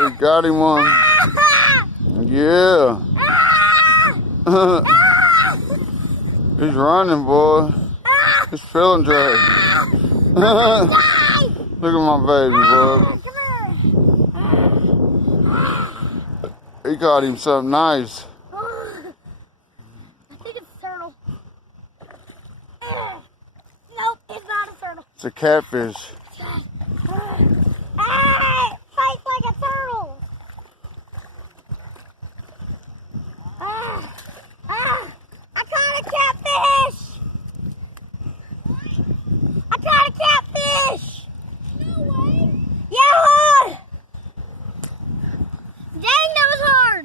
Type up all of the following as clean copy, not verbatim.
We got him one. Yeah. He's running, boy. He's feeling drag. Look at my baby, boy. He caught him something nice. I think it's a turtle. Nope, it's not a turtle. It's a catfish. Fight like a turtle. I caught a catfish. I caught a catfish. No way. Yeah. Dang, that was hard.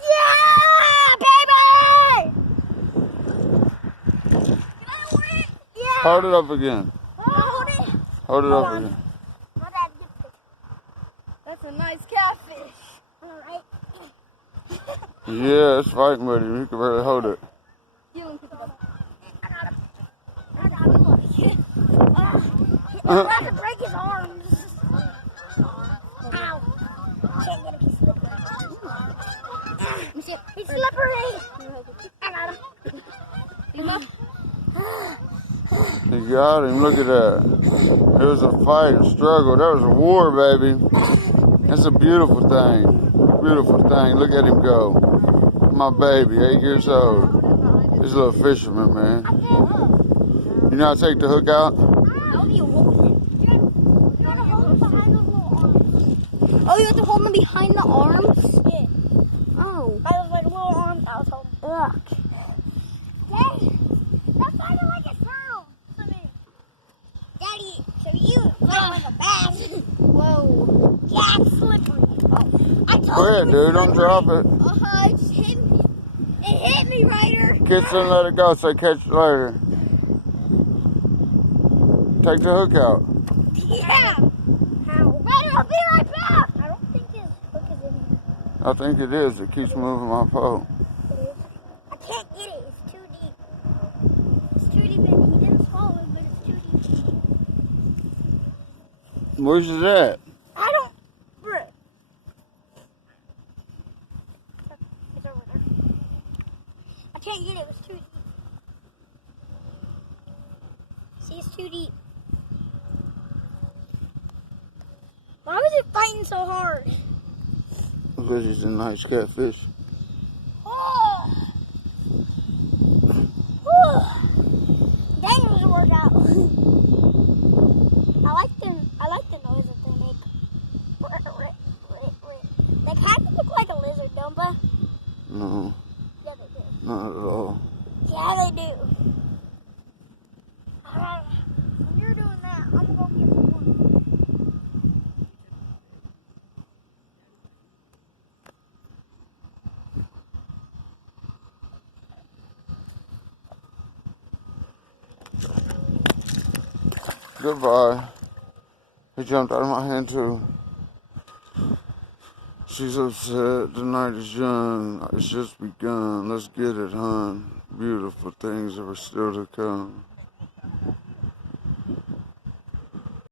Yeah, baby. Yeah. Hold it up again. Hold it. Hold it up on. again. That's a nice catfish. All right. Yeah, it's fighting with him. He can barely hold it. I got him. I'm about to break his arms. Ow. Can't get him. He's slippery. He's slippery. I got him. He got him. Look at that. It was a fight, a struggle. That was a war, baby. That's a beautiful thing. Beautiful thing. Look at him go. My baby, 8 years old. He's a little fisherman, man. You know how to take the hook out? Oh, you have to hold them behind the arms? Yeah. Oh. I was like little arms. I was holding. Ugh. Daddy, that's kind of like a turtle to me. Daddy, so you felt like a bass. Whoa. Yeah, it's slippery. I told Go ahead, you dude. Don't drop it. it just hit me. It hit me, Ryder. Catch it and let it go. Say catch it later. Take the hook out. Yeah. How? Ryder, I'll be right back. I don't think his hook is in here. I think it is. It keeps moving my pole. I can't get it. It's too deep. It's too deep. And he didn't swallow it, but it's too deep. Where's it at? I don't. Bruh. It's over there. I can't get it. It's too deep. See, it's too deep. Why was it fighting so hard? Because he's a nice catfish. Oh. Dang, it was a workout. I like the noise that they make. They kind of look like a lizard, don't they? No, Yeah, they do. not at all. Yeah, they do. Alright, when you're doing that, I'm gonna go get some more. Goodbye. He jumped out of my hand too. She's upset. The night is young. It's just begun. Let's get it, hon. Beautiful things are still to come.